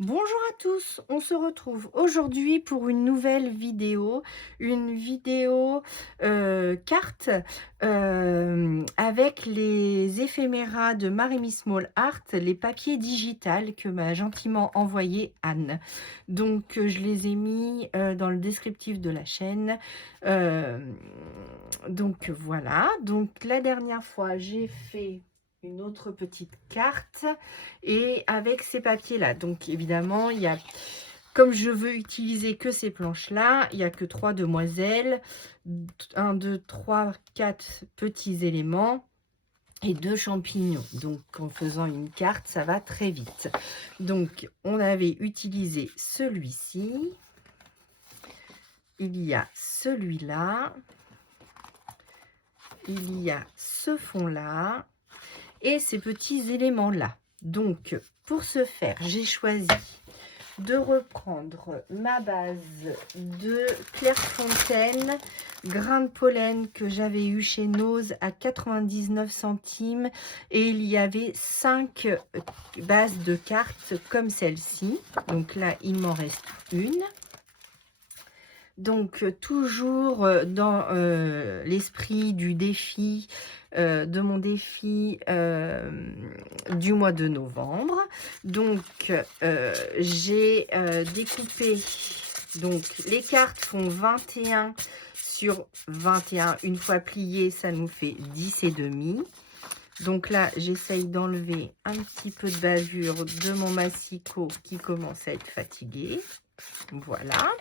Bonjour à tous, on se retrouve aujourd'hui pour une vidéo carte avec les éphéméras de Marie Small Art, les papiers digitales que m'a gentiment envoyé Anne. Donc je les ai mis dans le descriptif de la chaîne. Euh, donc voilà, donc la dernière fois j'ai fait une autre petite carte et avec ces papiers là, donc évidemment il y a, comme je veux utiliser que ces planches là, il n'y a que 3 demoiselles, 1 2 3 4 petits éléments et 2 champignons. Donc en faisant une carte ça va très vite. Donc on avait utilisé celui-ci, il y a celui-là, il y a ce fond là et ces petits éléments là. Donc pour ce faire j'ai choisi de reprendre ma base de Clairefontaine grain de pollen que j'avais eu chez Nose à 99 centimes et il y avait 5 bases de cartes comme celle-ci. Donc là il m'en reste une. Donc toujours dans l'esprit du défi, de mon défi du mois de novembre. Donc j'ai découpé, donc les cartes font 21 sur 21. Une fois plié, ça nous fait 10 et demi. Donc là, j'essaye d'enlever un petit peu de bavure de mon massicot qui commence à être fatigué. Voilà.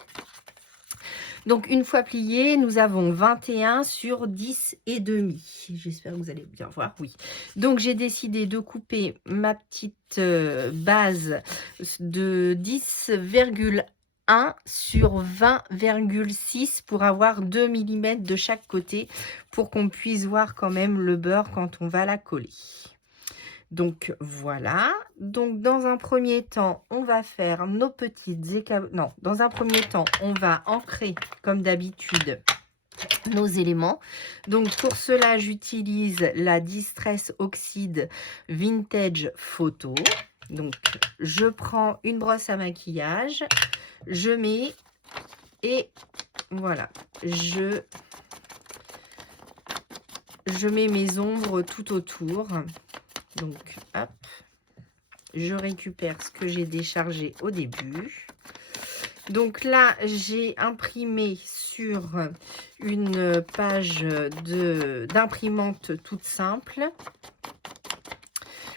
Donc, une fois plié, nous avons 21 sur 10 et demi. J'espère que vous allez bien voir, oui. Donc, j'ai décidé de couper ma petite base de 10,1 sur 20,6 pour avoir 2 mm de chaque côté pour qu'on puisse voir quand même le beurre quand on va la coller. Donc voilà, donc dans un premier temps, on va faire nos petites non, dans un premier temps, on va ancrer comme d'habitude nos éléments. Donc pour cela, j'utilise la Distress Oxide Vintage Photo. Donc je prends une brosse à maquillage, je mets et voilà, je mets mes ombres tout autour. Donc hop. Je récupère ce que j'ai déchargé au début. Donc là, j'ai imprimé sur une page d'imprimante toute simple.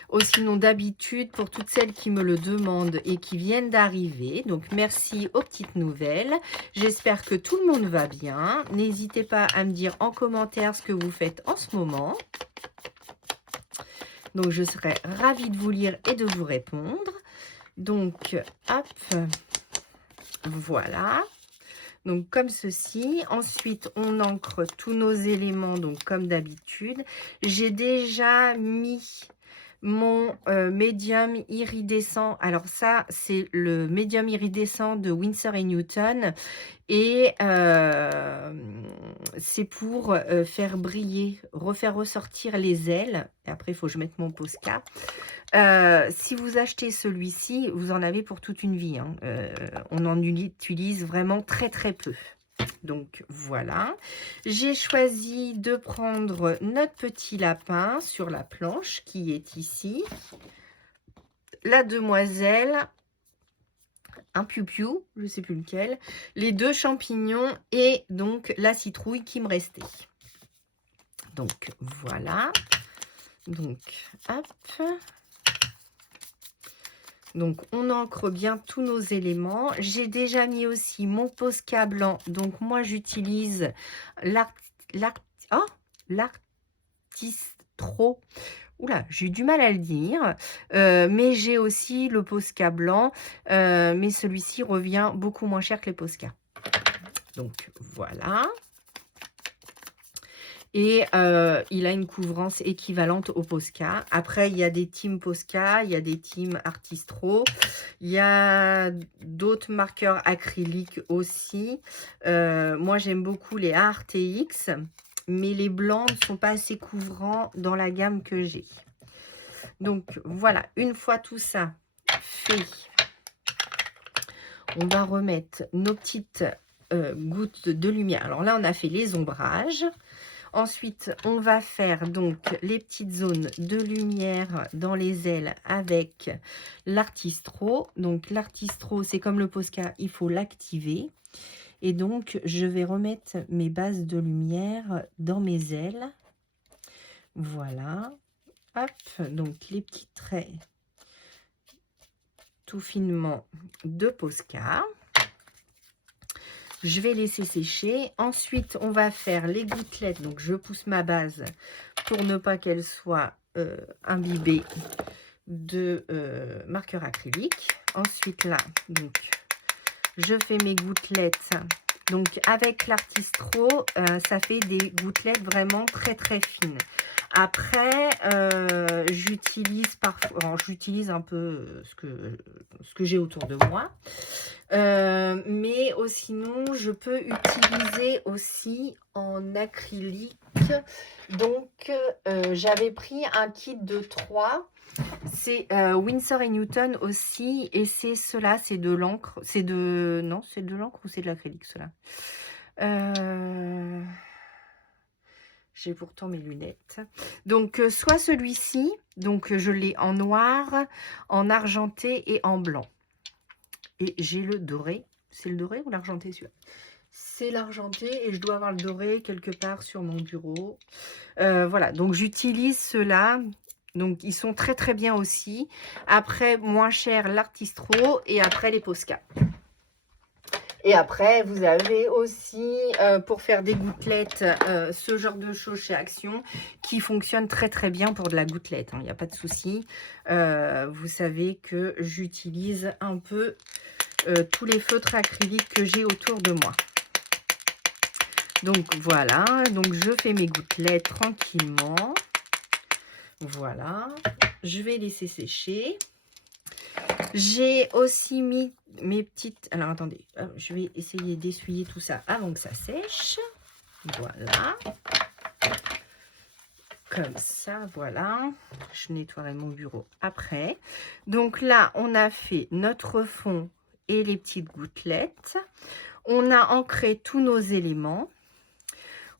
Oh, sinon, d'habitude, pour toutes celles qui me le demandent et qui viennent d'arriver, donc merci aux petites nouvelles. J'espère que tout le monde va bien. N'hésitez pas à me dire en commentaire ce que vous faites en ce moment. Donc, je serai ravie de vous lire et de vous répondre. Donc, hop, voilà. Donc, comme ceci. Ensuite, on ancre tous nos éléments, donc comme d'habitude. J'ai déjà mis mon médium iridescent. Alors ça, c'est le médium iridescent de Winsor & Newton. Et c'est pour faire briller, refaire ressortir les ailes. Et après, il faut que je mette mon Posca. Si vous achetez celui-ci, vous en avez pour toute une vie. Hein. On en utilise vraiment très très peu. Donc voilà. J'ai choisi de prendre notre petit lapin sur la planche qui est ici. La demoiselle, un piou-piou, je ne sais plus lequel, les 2 champignons et donc la citrouille qui me restait. Donc voilà. Donc hop. Donc, on ancre bien tous nos éléments. J'ai déjà mis aussi mon Posca blanc. Donc, moi, j'utilise l'Artistro. Oula, j'ai eu du mal à le dire. Mais j'ai aussi le Posca blanc. Mais celui-ci revient beaucoup moins cher que les Posca. Donc, voilà. Et il a une couvrance équivalente au Posca. Après, il y a des teams Posca, il y a des teams Artistro. Il y a d'autres marqueurs acryliques aussi. Moi, j'aime beaucoup les ARTX, mais les blancs ne sont pas assez couvrants dans la gamme que j'ai. Donc, voilà. Une fois tout ça fait, on va remettre nos petites gouttes de lumière. Alors là, on a fait les ombrages. Ensuite, on va faire donc les petites zones de lumière dans les ailes avec l'artistro. Donc l'artistro, c'est comme le Posca, il faut l'activer. Et donc, je vais remettre mes bases de lumière dans mes ailes. Voilà. Hop, donc les petits traits tout finement de Posca. Je vais laisser sécher. Ensuite, on va faire les gouttelettes. Donc, je pousse ma base pour ne pas qu'elle soit imbibée de marqueur acrylique. Ensuite, là, donc, je fais mes gouttelettes. Donc, avec l'artistro, ça fait des gouttelettes vraiment très, très fines. Après, j'utilise parfois, j'utilise un peu ce que j'ai autour de moi. Mais sinon, je peux utiliser aussi en acrylique. Donc, j'avais pris un kit de 3. C'est Winsor & Newton aussi. Et c'est cela, c'est de l'encre. C'est de... Non, c'est de l'encre ou c'est de l'acrylique, cela j'ai pourtant mes lunettes. Donc, soit celui-ci. Donc, je l'ai en noir, en argenté et en blanc. Et j'ai le doré. C'est le doré ou l'argenté, celui-là? C'est l'argenté et je dois avoir le doré quelque part sur mon bureau. Voilà, donc j'utilise ceux-là. Donc, ils sont très, très bien aussi. Après, moins cher, l'artistro et après, les Posca. Et après, vous avez aussi, pour faire des gouttelettes, ce genre de choses chez Action qui fonctionne très très bien pour de la gouttelette. Il n'y a pas de souci. Vous savez que j'utilise un peu tous les feutres acryliques que j'ai autour de moi. Donc voilà, donc je fais mes gouttelettes tranquillement. Voilà, je vais laisser sécher. J'ai aussi mis mes petites... Alors, attendez, je vais essayer d'essuyer tout ça avant que ça sèche. Voilà. Comme ça, voilà. Je nettoierai mon bureau après. Donc là, on a fait notre fond et les petites gouttelettes. On a ancré tous nos éléments.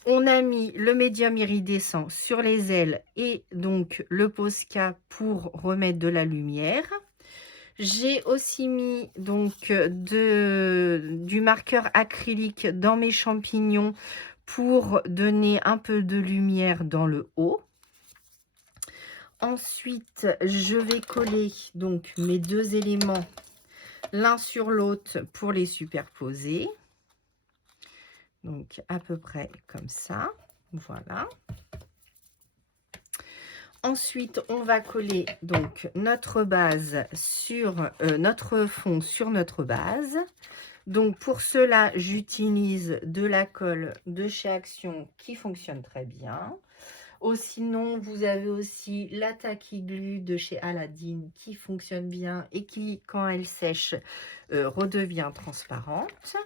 On a mis le médium iridescent sur les ailes et donc le Posca pour remettre de la lumière. J'ai aussi mis donc du marqueur acrylique dans mes champignons pour donner un peu de lumière dans le haut. Ensuite, je vais coller donc mes deux éléments l'un sur l'autre pour les superposer. Donc à peu près comme ça. Voilà. Ensuite, on va coller donc notre base sur notre fond sur notre base. Donc pour cela, j'utilise de la colle de chez Action qui fonctionne très bien. Sinon, vous avez aussi la Tacky Glue de chez Aladdin qui fonctionne bien et qui, quand elle sèche, redevient transparente.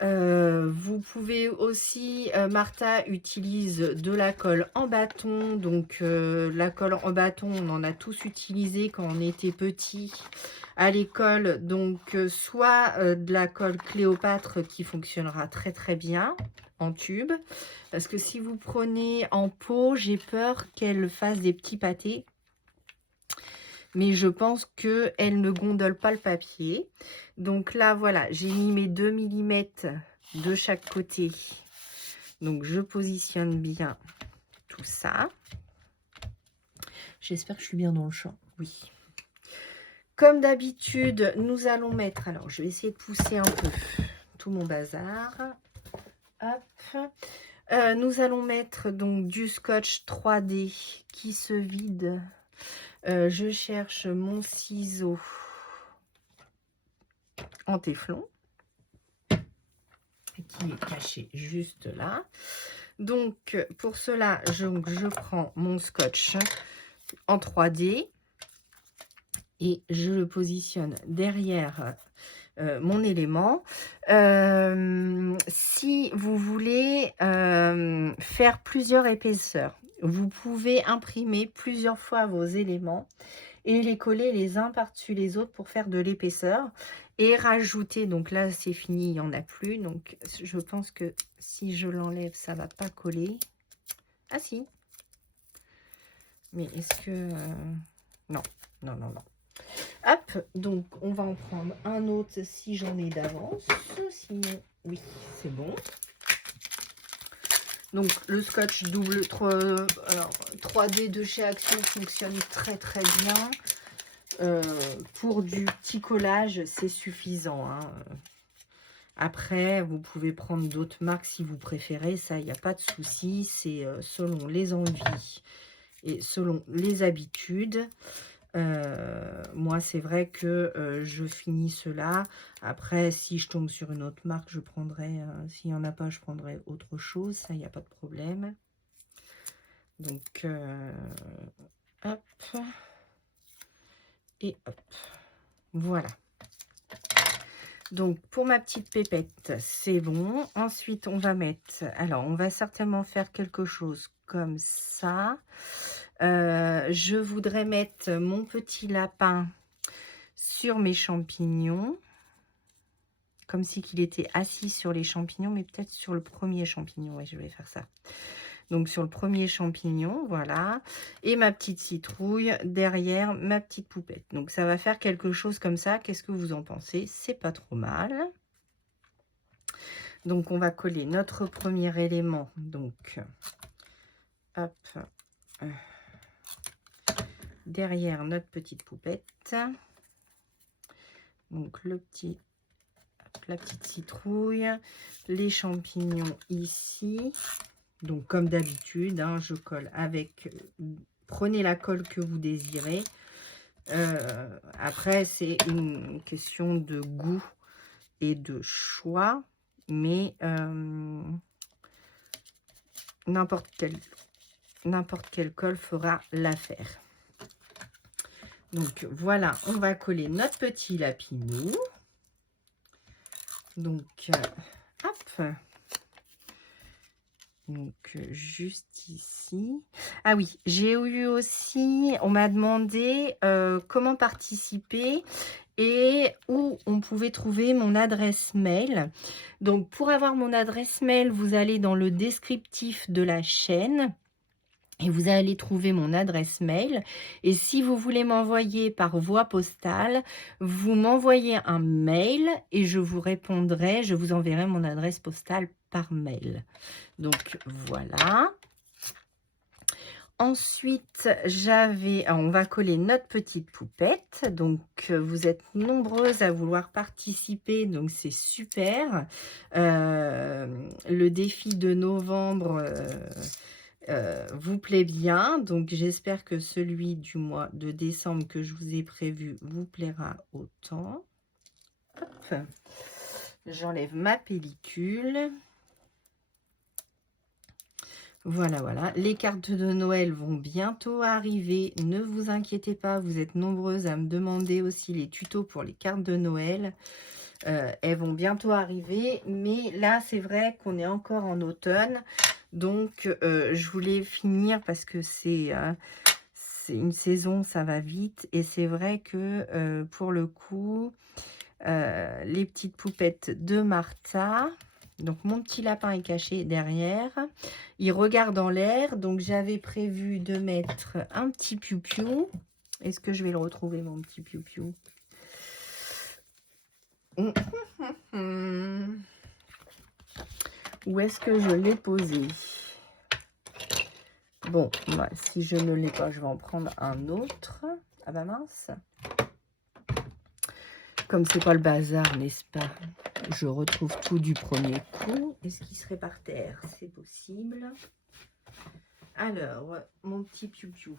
Vous pouvez aussi, Martha utilise de la colle en bâton. Donc la colle en bâton, on en a tous utilisé quand on était petit à l'école. Donc soit de la colle Cléopâtre qui fonctionnera très très bien en tube. Parce que si vous prenez en pot, j'ai peur qu'elle fasse des petits pâtés. Mais je pense qu'elle ne gondole pas le papier. Donc là, voilà, j'ai mis mes 2 mm de chaque côté. Donc, je positionne bien tout ça. J'espère que je suis bien dans le champ. Oui. Comme d'habitude, nous allons mettre... Alors, je vais essayer de pousser un peu tout mon bazar. Hop. Nous allons mettre donc du scotch 3D qui se vide. Je cherche mon ciseau en téflon qui est caché juste là. Donc pour cela, je prends mon scotch en 3D et je le positionne derrière mon élément. Si vous voulez faire plusieurs épaisseurs, vous pouvez imprimer plusieurs fois vos éléments et les coller les uns par-dessus les autres pour faire de l'épaisseur. et rajouter, donc là c'est fini, il n'y en a plus, donc je pense que si je l'enlève, ça va pas coller. Ah si, mais est-ce que... non, non, non, non. Hop, donc on va en prendre un autre si j'en ai d'avance, sinon, oui, c'est bon. Donc le scotch double 3D de chez Action fonctionne très très bien. Pour du petit collage, c'est suffisant, hein. Après, vous pouvez prendre d'autres marques si vous préférez, ça, il n'y a pas de souci. C'est selon les envies et selon les habitudes. Moi, c'est vrai que je finis cela. Après, si je tombe sur une autre marque, je prendrai, s'il n'y en a pas, je prendrai autre chose. Ça, il n'y a pas de problème. Donc, hop. Et hop. Voilà. Donc, pour ma petite pépette, c'est bon. Ensuite, on va mettre... Alors, on va certainement faire quelque chose comme ça. Je voudrais mettre mon petit lapin sur mes champignons. Comme si qu'il était assis sur les champignons, mais peut-être sur le premier champignon. Oui, je vais faire ça. Donc, sur le premier champignon, voilà. Et ma petite citrouille derrière ma petite poupette. Donc, ça va faire quelque chose comme ça. Qu'est-ce que vous en pensez? C'est pas trop mal. Donc, on va coller notre premier élément. Donc, hop. Derrière notre petite poupette. Donc, le petit... la petite citrouille. Les champignons ici. Donc, comme d'habitude, hein, je colle avec... Prenez la colle que vous désirez. Après, c'est une question de goût et de choix. Mais n'importe quelle colle fera l'affaire. Donc, voilà, on va coller notre petit lapinou. Donc, hop. Donc, juste ici. Ah oui, j'ai eu aussi, on m'a demandé comment participer et où on pouvait trouver mon adresse mail. Donc, pour avoir mon adresse mail, vous allez dans le descriptif de la chaîne. Et vous allez trouver mon adresse mail. Et si vous voulez m'envoyer par voie postale, vous m'envoyez un mail et je vous répondrai, je vous enverrai mon adresse postale par mail. Donc voilà. Ensuite, on va coller notre petite poupette. Donc, vous êtes nombreuses à vouloir participer, donc c'est super. Le défi de novembre vous plaît bien. Donc, j'espère que celui du mois de décembre que je vous ai prévu vous plaira autant. Hop. J'enlève ma pellicule. Voilà, voilà. Les cartes de Noël vont bientôt arriver. Ne vous inquiétez pas, vous êtes nombreuses à me demander aussi les tutos pour les cartes de Noël. Elles vont bientôt arriver. Mais là, c'est vrai qu'on est encore en automne. Donc, je voulais finir parce que c'est une saison, ça va vite. Et c'est vrai que pour le coup, les petites poupettes de Martha... Donc, mon petit lapin est caché derrière. Il regarde en l'air. Donc, j'avais prévu de mettre un petit piou-piou. Est-ce que je vais le retrouver, mon petit piou-piou? Où est-ce que je l'ai posé? Bon, bah, si je ne l'ai pas, je vais en prendre un autre. Ah bah mince. Comme c'est pas le bazar, n'est-ce pas? Je retrouve tout du premier coup. Est-ce qu'il serait par terre? C'est possible. Alors, mon petit piou-piou.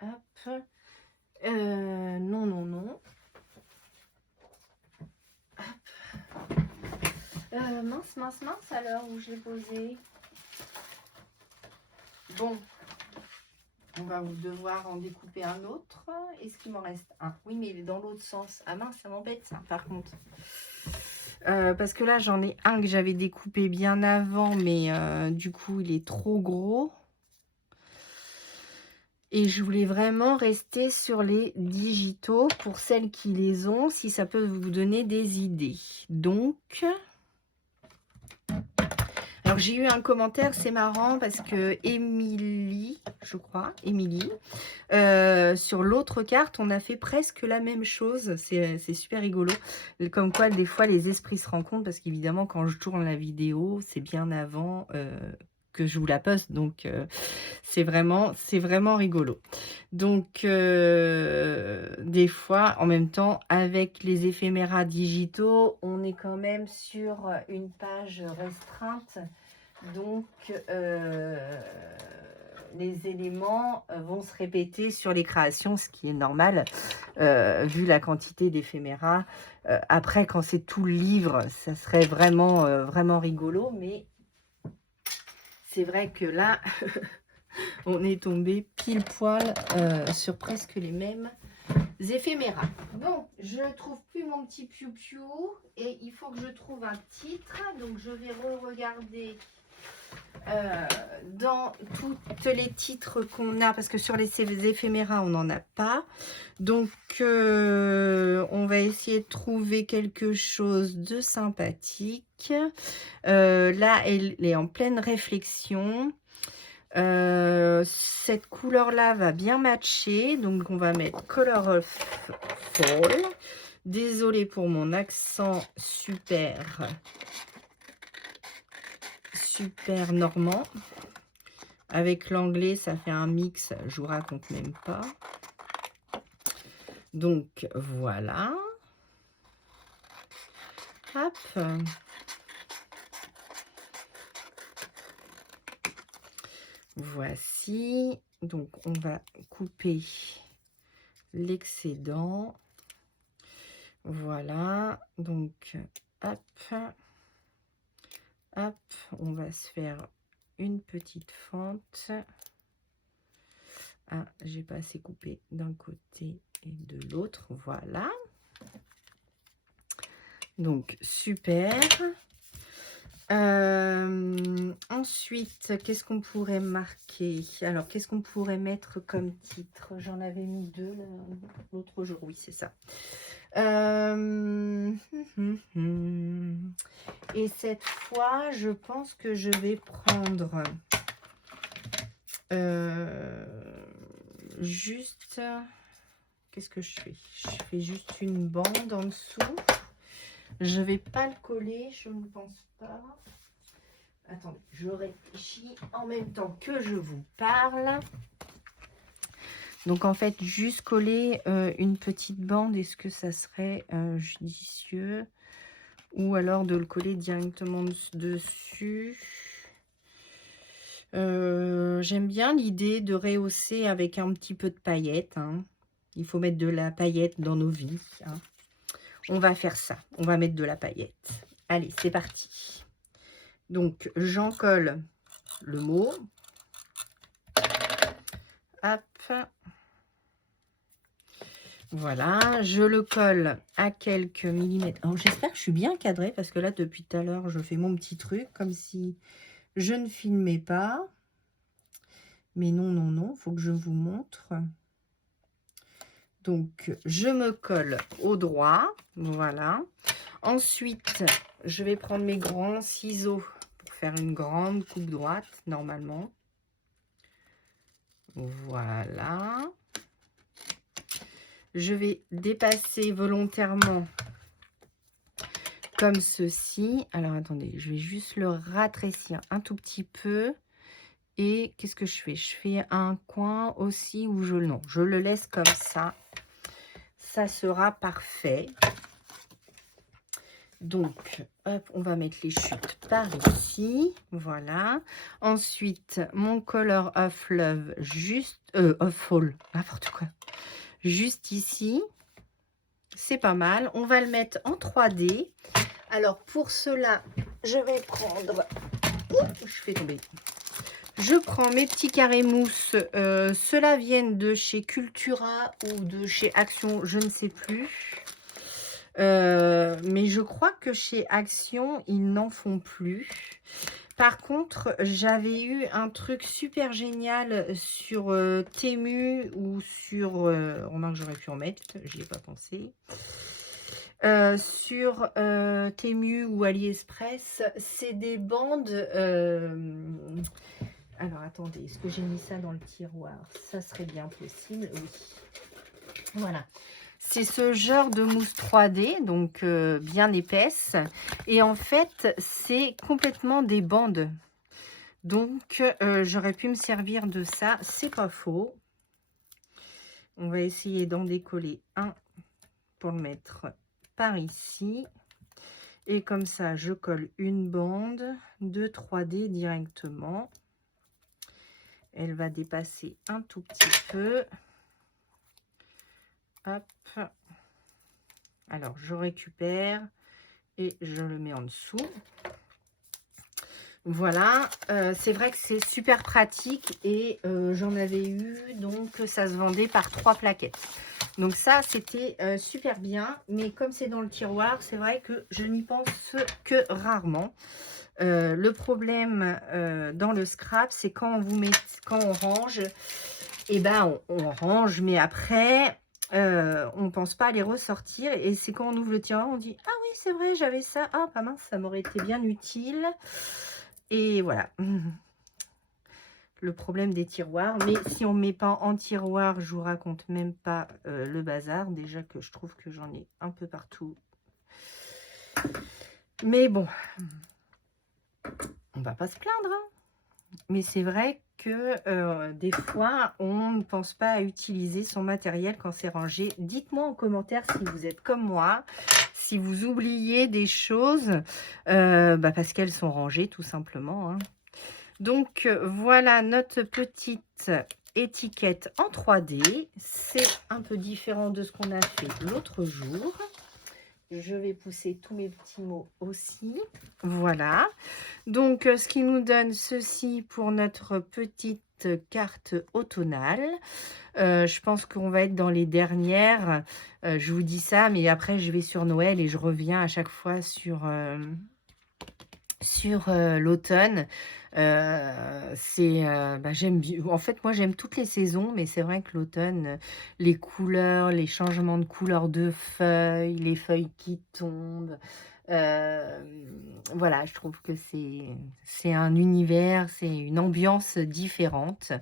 Hop. Non, non, non. Hop. Mince, mince, mince, alors, où je l'ai posé? Bon. On va devoir en découper un autre. Est-ce qu'il m'en reste un? Oui, mais il est dans l'autre sens. Ah mince, ça m'embête, ça, par contre. Parce que là, j'en ai un que j'avais découpé bien avant, mais du coup, il est trop gros. Et je voulais vraiment rester sur les digitaux pour celles qui les ont, si ça peut vous donner des idées. Donc, alors j'ai eu un commentaire, c'est marrant parce que Émilie, je crois, Émilie, sur l'autre carte, on a fait presque la même chose. C'est super rigolo. Comme quoi, des fois, les esprits se rencontrent parce qu'évidemment, quand je tourne la vidéo, c'est bien avant que je vous la poste. Donc, c'est vraiment rigolo. Donc, des fois, en même temps, avec les éphéméras digitaux, on est quand même sur une page restreinte. Donc, les éléments vont se répéter sur les créations, ce qui est normal, vu la quantité d'éphéméras. Après, quand c'est tout le livre, ça serait vraiment rigolo, mais c'est vrai que là, on est tombé pile poil sur presque les mêmes éphéméras. Bon, je ne trouve plus mon petit piou-piou et il faut que je trouve un titre. Donc, je vais re-regarder dans tous les titres qu'on a, parce que sur les éphéméras, on n'en a pas. Donc, on va essayer de trouver quelque chose de sympathique. Là, elle est en pleine réflexion. Cette couleur-là va bien matcher. Donc, on va mettre Color of Fall. Désolée pour mon accent super normand. Avec l'anglais, ça fait un mix, je vous raconte même pas. Donc, voilà. Hop. Voici. Donc, on va couper l'excédent. Voilà. Donc, hop. Hop. On va se faire une petite fente. Ah, j'ai pas assez coupé d'un côté et de l'autre. Voilà. Donc, super. Ensuite, qu'est-ce qu'on pourrait marquer? Alors, qu'est-ce qu'on pourrait mettre comme titre? J'en avais mis deux l'autre jour. Oui, c'est ça. Et cette fois, je pense que je vais prendre juste... Qu'est-ce que je fais? Je fais juste une bande en dessous. Je ne vais pas le coller, je ne pense pas. Attendez, je réfléchis en même temps que je vous parle. Donc, en fait, juste coller une petite bande, est-ce que ça serait judicieux? Ou alors de le coller directement dessus. J'aime bien l'idée de rehausser avec un petit peu de paillettes. Hein. Il faut mettre de la paillette dans nos vies. Hein. On va faire ça. On va mettre de la paillette. Allez, c'est parti. Donc, j'en colle le mot. Hop. Voilà, je le colle à quelques millimètres. J'espère que je suis bien cadrée parce que là, depuis tout à l'heure, je fais mon petit truc comme si je ne filmais pas. Mais non, non, non, il faut que je vous montre. Donc, je me colle au droit. Voilà. Ensuite, je vais prendre mes grands ciseaux pour faire une grande coupe droite, normalement. Voilà. Je vais dépasser volontairement comme ceci. Alors, attendez, je vais juste le rétrécir un tout petit peu. Et qu'est-ce que je fais? Je fais un coin aussi où non, je le laisse comme ça. Ça sera parfait. Donc, hop, on va mettre les chutes par ici. Voilà. Ensuite, mon Color of Love, juste... of Fall, n'importe quoi. Juste ici. C'est pas mal. On va le mettre en 3D. Alors, pour cela, je vais prendre... Oups, je fais tomber. Je prends mes petits carrés mousse. Ceux-là viennent de chez Cultura ou de chez Action, je ne sais plus. Mais je crois que chez Action, ils n'en font plus. Par contre, j'avais eu un truc super génial sur Temu ou sur... remarque, j'aurais pu en mettre, j'y ai pas pensé. Sur Temu ou AliExpress, c'est des bandes... alors, attendez, est-ce que j'ai mis ça dans le tiroir? Ça serait bien possible, oui. Voilà. C'est ce genre de mousse 3D, donc bien épaisse. Et en fait, c'est complètement des bandes. Donc, j'aurais pu me servir de ça. C'est pas faux. On va essayer d'en décoller un pour le mettre par ici. Et comme ça, je colle une bande de 3D directement. Elle va dépasser un tout petit peu. Hop. Alors, je récupère et je le mets en dessous. Voilà, c'est vrai que c'est super pratique et j'en avais eu, donc ça se vendait par 3 plaquettes. Donc ça, c'était super bien, mais comme c'est dans le tiroir, c'est vrai que je n'y pense que rarement. Le problème dans le scrap, c'est quand on range, et ben on range, mais après, on ne pense pas à les ressortir. Et c'est quand on ouvre le tiroir, on dit « Ah oui, c'est vrai, j'avais ça. Ah, pas mince, ça m'aurait été bien utile. » Et voilà. Le problème des tiroirs. Mais si on ne met pas en tiroir, je vous raconte même pas le bazar. Déjà que je trouve que j'en ai un peu partout. Mais bon, on va pas se plaindre, hein. Mais c'est vrai que des fois, on ne pense pas à utiliser son matériel quand c'est rangé. Dites-moi en commentaire si vous êtes comme moi, si vous oubliez des choses, parce qu'elles sont rangées tout simplement, hein. Donc, voilà notre petite étiquette en 3D. C'est un peu différent de ce qu'on a fait l'autre jour. Je vais pousser tous mes petits mots aussi. Voilà. Donc, ce qui nous donne ceci pour notre petite carte automnale. Je pense qu'on va être dans les dernières. Je vous dis ça, mais après, je vais sur Noël et je reviens à chaque fois sur l'automne. J'aime bien. En fait, moi, j'aime toutes les saisons, mais c'est vrai que l'automne, les couleurs, les changements de couleurs de feuilles, les feuilles qui tombent, voilà, je trouve que c'est un univers, c'est une ambiance différente.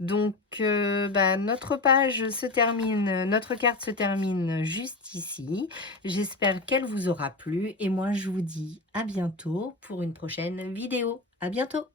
Donc, notre page se termine, notre carte se termine juste ici. J'espère qu'elle vous aura plu et moi, je vous dis à bientôt pour une prochaine vidéo. À bientôt!